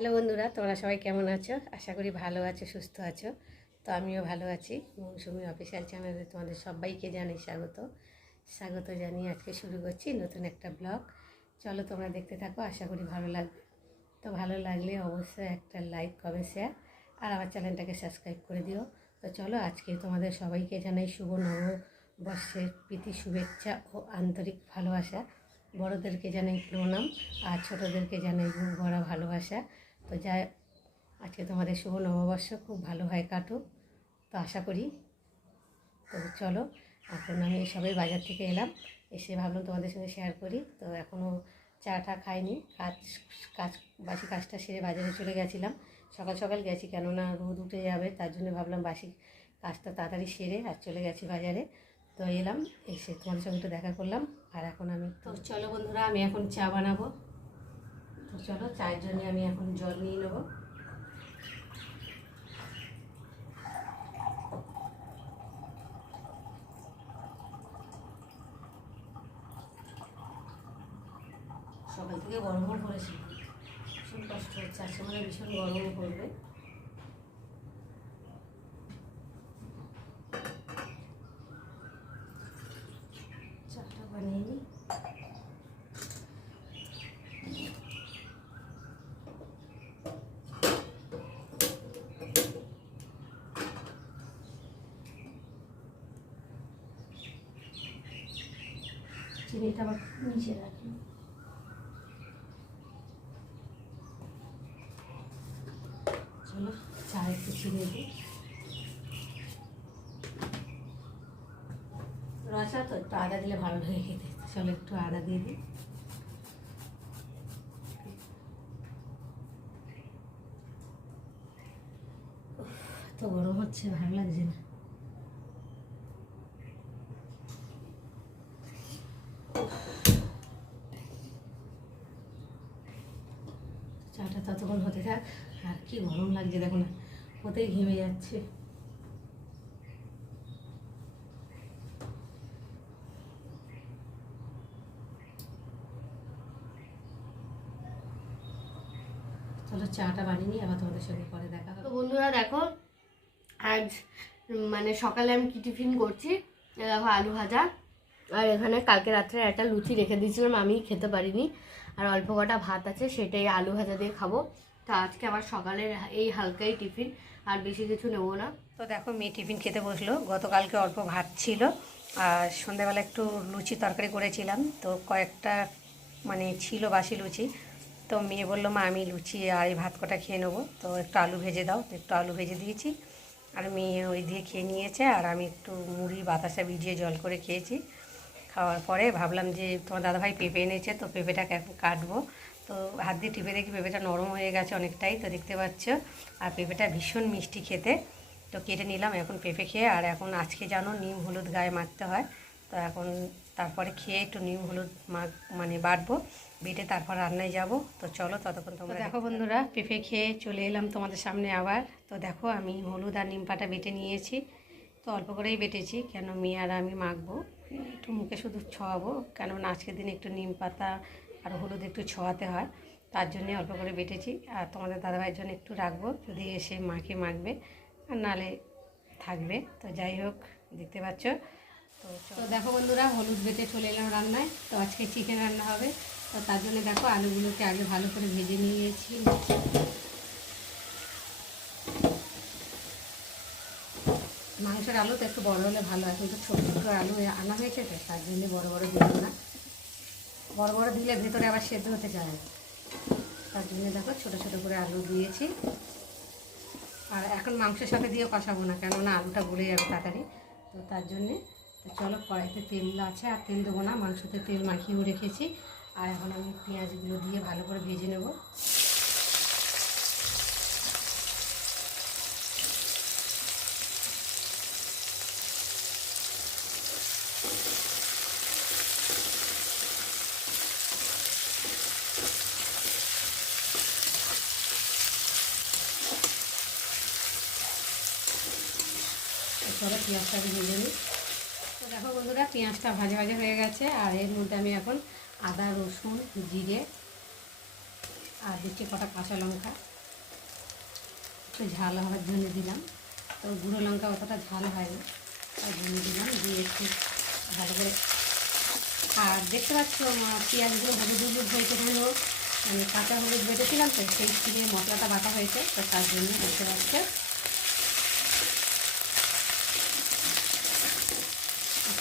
Hello বন্ধুরা, তোমরা সবাই কেমন আছো? আশা করি ভালো আছো, সুস্থ আছো। তো আমিও ভালো আছি। মৌসুমি অফিসিয়াল চ্যানেলে তোমাদের সবাইকে জানাই স্বাগত জানিয়ে আজকে শুরু করছি নতুন একটা ব্লগ। চলো তোমরা দেখতে থাকো, আশা করি ভালো লাগবে। তো ভালো লাগলে অবশ্যই একটা লাইক, কমেন্ট, শেয়ার আর আমার চ্যানেলটাকে সাবস্ক্রাইব করে দিও। তো চলো আজকে তোমাদের সবাইকে জানাই শুভ নববর্ষের প্রীতি শুভেচ্ছা ও আন্তরিক ভালোবাসা। বড়োদেরকে জানাই প্রণাম আর ছোটোদেরকে জানাই বুক ভরা ভালোবাসা। তো যাই, আজকে তোমাদের শুভ নববর্ষ খুব ভালোভাবে কাটুক, তো আশা করি। তো চলো, এখন আমি সবাই বাজার থেকে এলাম, এসে ভাবলাম তোমাদের সঙ্গে শেয়ার করি। তো এখনও চাটা খাইনি, কাজ বাসি কাজটা সেরে বাজারে চলে গেছিলাম। সকাল সকাল গেছি, কেননা রোদ উঠে যাবে, তার জন্য ভাবলাম বাসি কাজটা তাড়াতাড়ি সেরে আর চলে গেছি বাজারে। তো এলাম, এসে তোমাদের সঙ্গে একটু দেখা করলাম। আর এখন আমি তো চলো বন্ধুরা, আমি এখন চা বানাবো। তো চলো, চায়ের জন্য আমি এখন জল নিয়ে নেবো। সকাল থেকে গরমও পড়েছিল, ভীষণ কষ্ট হচ্ছে, আজকে মানে ভীষণ গরমও পড়বে। চাটা বানিয়ে নিই। চিনিটা আবার নিচে রাখি। চলো, চা একটু চিনি দিই। রসা তো একটু আদা দিলে ভালো লাগে খেতে, চলো একটু আদা দিয়ে দিই। তো গরম হচ্ছে, ভালো লাগছে না। চাটা ততক্ষণ হতে থাক। আর কি গরম লাগছে দেখো না, হতেই ঘেমে যাচ্ছে। চলো চাটা বানিয়ে নিই, আবার তোমাদের সঙ্গে পরে দেখা হবে। তো বন্ধুরা দেখো, আজ মানে সকালে আমি কি টিফিন করছি। দেখো, আলু ভাজা, আর এখানে কালকে রাত্রে একটা লুচি রেখে দিয়েছিলাম, আমি খেতে পারিনি। আর অল্প কটা ভাত আছে, সেটাই আলু ভাজা দিয়ে খাবো। তো আজকে আবার সকালের এই হালকাই টিফিন, আর বেশি কিছু নেবো না। তো দেখো, মেয়ে টিফিন খেতে বসলো। গতকালকে অল্প ভাত ছিল, আর সন্ধ্যাবেলা একটু লুচি তরকারি করেছিলাম, তো কয়েকটা মানে ছিল বাসি লুচি। তো মেয়ে বললো, মা আমি লুচি আর এই ভাত কটা খেয়ে নেবো, তো একটু আলু ভেজে দাও। তো একটু আলু ভেজে দিয়েছি, আর মেয়ে ওই দিয়ে খেয়ে নিয়েছে। আর আমি একটু মুড়ি বাতাসা ভিজিয়ে জল করে খেয়েছি। খাওয়ার পরে ভাবলাম যে তোমার দাদাভাই পেঁপে এনেছে, তো পেঁপেটাকে এখন কাটবো। তো হাত দিয়ে টিপে দেখি পেঁপেটা নরম হয়ে গেছে অনেকটাই, তো দেখতে পাচ্ছ। আর পেঁপেটা ভীষণ মিষ্টি খেতে। তো কেটে নিলাম এখন পেঁপে খেয়ে। আর এখন আজকে জানো নিম হলুদ গায়ে মাখতে হয়, তো এখন তারপরে খেয়ে একটু নিম হলুদ মানে বাটবো, বেটে তারপর রান্নায় যাব। তো চলো ততক্ষণ তোমরা দেখো বন্ধুরা, পেঁপে খেয়ে চলে এলাম তোমাদের সামনে আবার। তো দেখো, আমি হলুদ আর নিম পাতা বেটে নিয়েছি। তো অল্প করেই বেটেছি, কেন মেয়ে আর আমি মাখবো, একটু মুখে শুধু ছোঁয়াবো, কেননা আজকের দিনে একটু নিম পাতা আর হলুদ একটু ছোঁয়াতে হয়, তার জন্যে অল্প করে বেটেছি। আর তোমাদের দাদাভাইয়ের জন্য একটু রাখবো, যদি এসে মাখবে, আর নালে থাকবে। তো যাই হোক, দেখতে পাচ্ছ। তো দেখো বন্ধুরা, হলুদ বেটে চলে এলাম রান্নায়। তো আজকে চিকেন রান্না হবে। তো তার জন্য দেখো, আলুগুলোকে আগে ভালো করে ভেজে নিয়েছি। মাংসের আলু তো একটু বড় হলে ভালো হয়, কিন্তু ছোটো ছোটো আলু আনা হয়েছে, তো তার জন্য বড় বড় দিলাম না। বড় বড় দিলে ভেতরে আবার সেদ্ধ হতে চায়, তার জন্য দেখো ছোটো ছোটো করে আলু দিয়েছি। আর এখন মাংসের সাথে দিয়ে কষাবো না, কেননা আলুটা গলে যাবে তাড়াতাড়ি, তো তার জন্যে। তো চলো, কড়াইতে তেল আছে, আর তেল দেবো না, মাংসতে তেল মাখিয়েও রেখেছি। আর এখন আমি পেঁয়াজগুলো দিয়ে ভালো করে ভেজে নেব। চলো পেঁয়াজটাকে ভেজে নিই। তো দেখো বন্ধুরা, পেঁয়াজটা ভাজা ভাজা হয়ে গেছে। আর এর মধ্যে আমি এখন আদা, রসুন, জিরে আর দিচ্ছি কটা কাঁচা লঙ্কা, একটু ঝাল হওয়ার জন্য দিলাম। তো গুঁড়ো লঙ্কা অতটা ঝাল হয়নি, তাই জন্য দিলাম। দিয়ে একটু ভালো করে, আর দেখতে পাচ্ছ পেঁয়াজগুলো হলুদ হলুদ হয়েছে কেন, মানে কাঁচা হলুদ বেটেছিলাম তো সেই থেকে মশলাটা বাটা হয়েছে, তো তার জন্য দেখতে পাচ্ছ।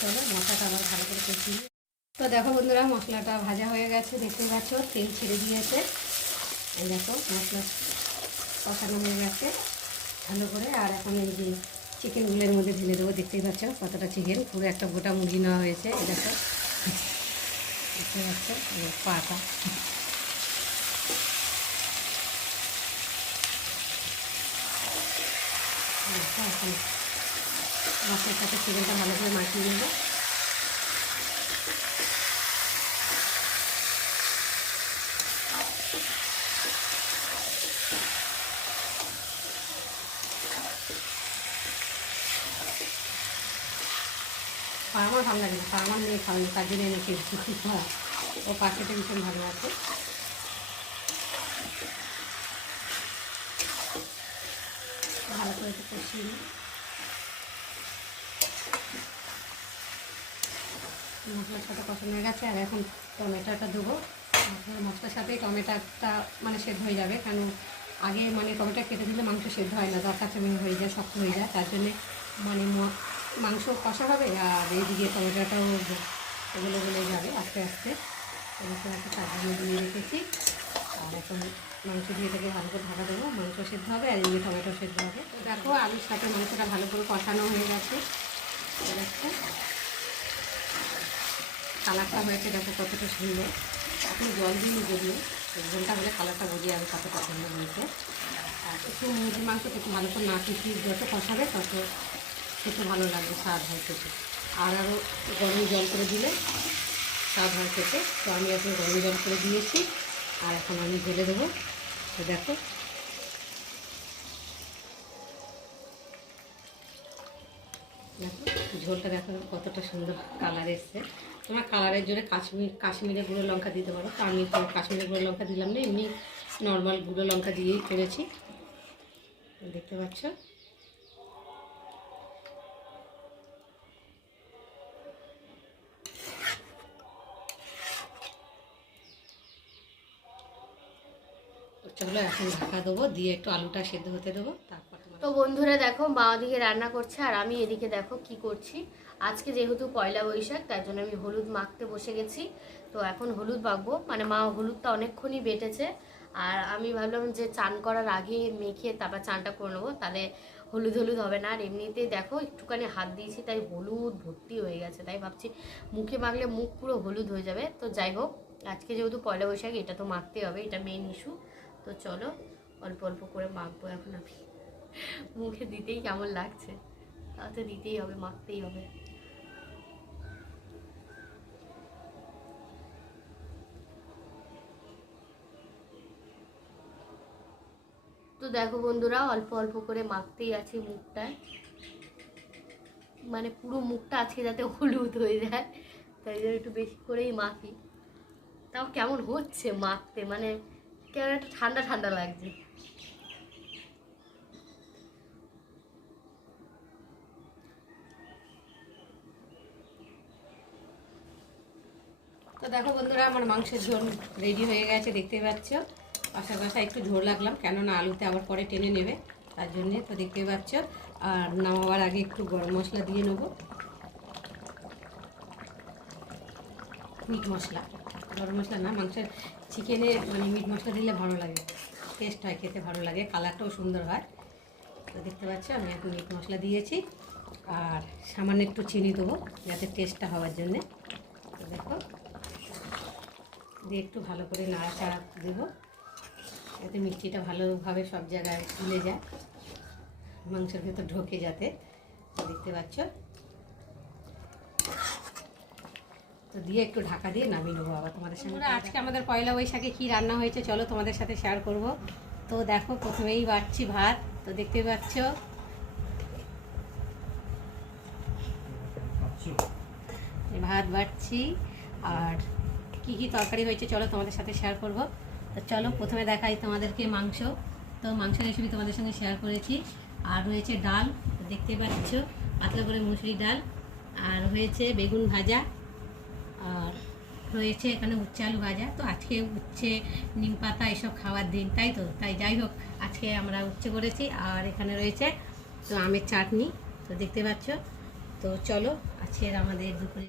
চলো মশলাটা আবার ভালো করে কষিয়ে। তো দেখো বন্ধুরা, মশলাটা ভাজা হয়ে গেছে, দেখতে পাচ্ছ তেল ছেড়ে দিয়েছে। এই দেখো মশলা কষানো হয়ে গেছে ভালো করে। আর এখন এই যে চিকেনগুলোর মধ্যে ঢেলে দেবো, দেখতেই পাচ্ছ কতটা চিকেন, পুরো একটা গোটা মুরগি নেওয়া হয়েছে। এই দেখো দেখতে পাচ্ছ পাটা। এখন মশলার সাথে চিকেনটা ভালো করে মাখিয়ে নেবো। আমার ভালো লাগে না, আমার মেয়ে খাওয়ানি, তার জন্য এনেছি। ও পাখিটা ভীষণ ভালো আছে। ভালো করে একটু কষিয়ে নিই। মশলার সাথে কষানো হয়ে গেছে, আর এখন টমেটোটা দেবো। মশলার সাথেই টমেটোটা মানে সেদ্ধ হয়ে যাবে, কারণ আগে মানে টমেটো কেটে দিলে মাংস সেদ্ধ হয় না, কাঁচামি হয়ে যায়, শক্ত হয়ে যায়। তার জন্যে মানে মাংস কষা হবে, আর এইদিকে টমেটোটাও এগুলো গলে যাবে আস্তে আস্তে। এরকম একটা তার জন্য দিয়ে রেখেছি। আর এখন মাংস দিয়ে থেকে ভালো করে ঢাকা দেবো, মাংস সেদ্ধ হবে আর এদিকে টমেটো সেদ্ধ হবে। তো দেখো আলুর সাথে মাংসটা ভালো করে কষানো হয়ে গেছে। দেখো কালারটা হয়েছে, দেখো কতটা সুন্দর। এখন জল দিই যদিও, ঝোলটা হলে কালারটা বুঝিয়ে আমি কতটা সুন্দর হয়েছে। আর একটু মুরগির মাংস একটু ভালো করে না কষিয়ে যত কষাবে তত খেতে ভালো লাগবে, স্বাদ হয় খেতে। আর আরও গরম জল করে দিলে স্বাদ হয় খেতে। তো আমি এখন গরম জল করে দিয়েছি, আর এখন আমি ঢেলে দেবো। তো দেখো ঝোলটা দেখো কতটা সুন্দর কালার এসছে। তোমার কালারের জন্য কাশ্মীরে গুঁড়ো লঙ্কা দিতে পারো, তো আমি তো কাশ্মীরে গুঁড়ো লঙ্কা দিলাম না, এমনি নর্মাল গুঁড়ো লঙ্কা দিয়েই করেছি। দেখতে পাচ্ছ চলো এখন ঢাকা দেবো, দিয়ে একটু আলুটা সেদ্ধ হতে দেবো, তারপর। তো বন্ধুরা দেখো, মা ওদিকে রান্না করছে আর আমি এদিকে দেখো কি করছি। আজকে যেহেতু পয়লা বৈশাখ, তার জন্য আমি হলুদ মাখতে বসে গেছি। তো এখন হলুদ মাখবো, মানে মা হলুদটা অনেকক্ষণই বেটেছে, আর আমি ভাবলাম যে চান করার আগে মেখে তারপর চানটা করে নেবো, তাহলে হলুদ হলুদ হবে না। আর এমনিতেই দেখো একটুখানি হাত দিয়েছি, তাই হলুদ ভর্তি হয়ে গেছে, তাই ভাবছি মুখে মাখলে মুখ পুরো হলুদ হয়ে যাবে। তো যাই হোক, আজকে যেহেতু পয়লা বৈশাখ, এটা তো মাখতে হবে, এটা মেন ইস্যু। তো চলো অল্প অল্প করে মাখবো এখন আমি। মুখে দিতেই কেমন লাগছে, তাতে দিতেই হবে, মাখতেই হবে। তো দেখো বন্ধুরা, অল্প অল্প করে মাখতেই আছি মুখটায়, মানে পুরো মুখটা আজকে যাতে হলুদ হয়ে যায়, তাই জন্য একটু বেশি করেই মাখি। তাও কেমন হচ্ছে মাখতে, মানে কেমন একটা ঠান্ডা ঠান্ডা লাগছে। তো দেখো বন্ধুরা, আমার মাংসের ঝোল রেডি হয়ে গেছে, দেখতে পাচ্ছ। কষা কষা একটু ঝোল লাগলাম, কেননা আলুতে আবার পরে টেনে নেবে, তার জন্যে। তো দেখতে পাচ্ছ, আর নামাবার আগে একটু গরম মশলা দিয়ে নেবো, মিট মশলা। গরম মশলা না, মাংসের চিকেনে মানে মিট মশলা দিলে ভালো লাগে, টেস্ট হয়, খেতে ভালো লাগে, কালারটাও সুন্দর হয়। তো দেখতে পাচ্ছ আমি এখন মিট মশলা দিয়েছি, আর সামান্য একটু চিনি দেবো যাতে টেস্টটা হওয়ার জন্যে। তো দেখো দিয়ে একটু ভালো করে নাড়াচাড়া দেবো, যাতে মিষ্টিটা ভালোভাবে সব জায়গায় মিলে যায়, মাংসের ভেতর ঢোকে যাতে। দেখতে পাচ্ছ, তো দিয়ে একটু ঢাকা দিয়ে নামিয়ে নেবো আবার তোমাদের সঙ্গে। আজকে আমাদের পয়লা বৈশাখে কী রান্না হয়েছে চলো তোমাদের সাথে শেয়ার করব। তো দেখো প্রথমেই বাড়ছি ভাত, তো দেখতে পাচ্ছ ভাত বাড়ছি, আর কি কি তরকারি হয়েছে চলো তোমাদের সাথে শেয়ার করব। তো চলো প্রথমে দেখাই তোমাদেরকে মাংস। তো মাংস রেসিপি তোমাদের সঙ্গে শেয়ার করেছি। আর রয়েছে ডাল, দেখতে পাচ্ছ পাতলা করে মুসুরি ডাল। আর হয়েছে বেগুন ভাজা, আর রয়েছে এখানে উচ্ছে আলু ভাজা। তো আজকে উচ্ছে নিম পাতা এসব খাওয়ার দিন, তাই তো, তাই যাই হোক আজকে আমরা উচ্ছে করেছি। আর এখানে রয়েছে তো আমের চাটনি, তো দেখতে পাচ্ছ। তো চলো আজকের আমাদের দুপুরে